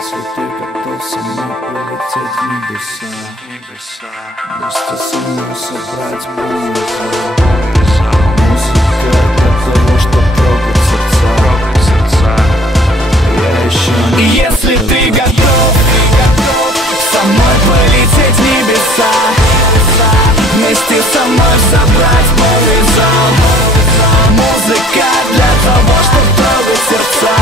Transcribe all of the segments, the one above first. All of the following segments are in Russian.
Если ты готов со мной полететь в небеса, вместе со мной собрать полный зал. Музыка для того, чтоб трогать сердца. Я еще не... Если ты готов со мной полететь в небеса, вместе со мной собрать полный зал. Музыка для того, чтоб трогать сердца.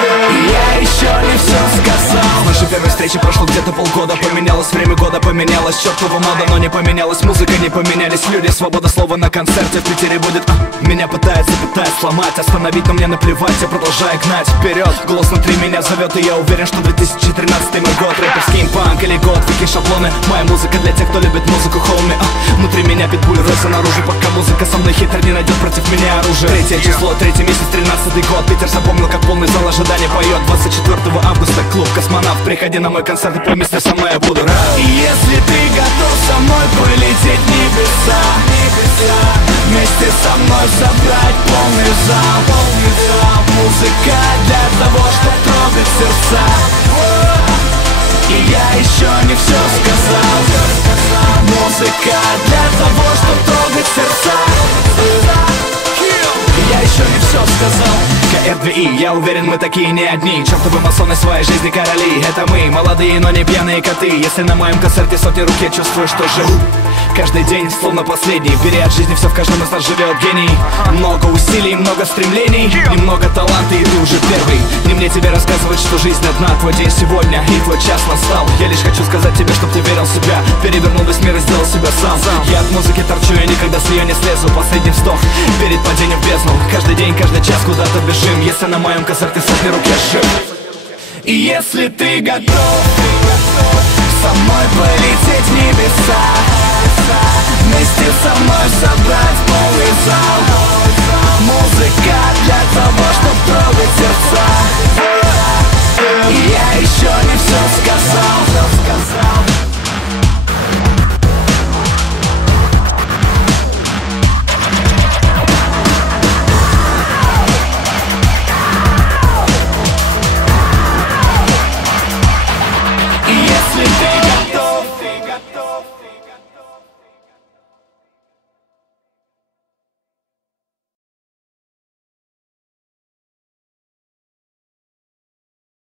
Я еще не все сказал. С нашей первой встречи прошло где-то полгода. Поменялось время года, поменялась чертова мода. Но не поменялась музыка, не поменялись люди. Свобода слова на концерте в Питере будет. Меня пытается сломать, остановить, но мне наплевать. Я продолжаю гнать вперед. Голос внутри меня зовет, и я уверен, что 2013 мой год. Рэперский импанк или год, какие шаблоны. Моя музыка для тех, кто любит музыку, хоуми. Внутри меня питбуль рвется наружу, пока музыка со мной хитро не найдет против меня оружие. Третье число, третий месяц, 13-й год. Питер запомнил, как полный зал ожидания поет. 24 августа клуб «Космонавт». Приходи на мой концерт и пой вместе со мной, я буду рад. И если ты готов со мной полететь в небеса, вместе со мной собрать полный зал. Музыка для того, чтоб трогать сердца. И я еще не все сказал. Музыка для того, чтоб трогать сердца. Я еще не все сказал. КР2И, я уверен, мы такие не одни. Чертовы масоны своей жизни короли. Это мы, молодые, но не пьяные коты. Если на моем концерте сотни рук, я чувствую, что живу каждый день, словно последний. Вбери от жизни, все в каждом из нас живет гений. Много усилий, много стремлений, немного таланта, и ты уже первый. Не мне тебе рассказывать, что жизнь одна. Твой день сегодня, и твой час настал. Я лишь хочу сказать тебе, чтоб ты верил в себя. Перевернул весь мир и сделал себя сам. Я от музыки торчу, я никогда с нее не слезу. Последний вздох перед падением в бездну. Каждый день, каждый час куда-то бежим. Если на моем концерте сотни рук, я жив. И если ты готов со мной полететь в небеса, вместе со мной собрать полный зал. Музыка для того, чтоб трогать сердца. И я еще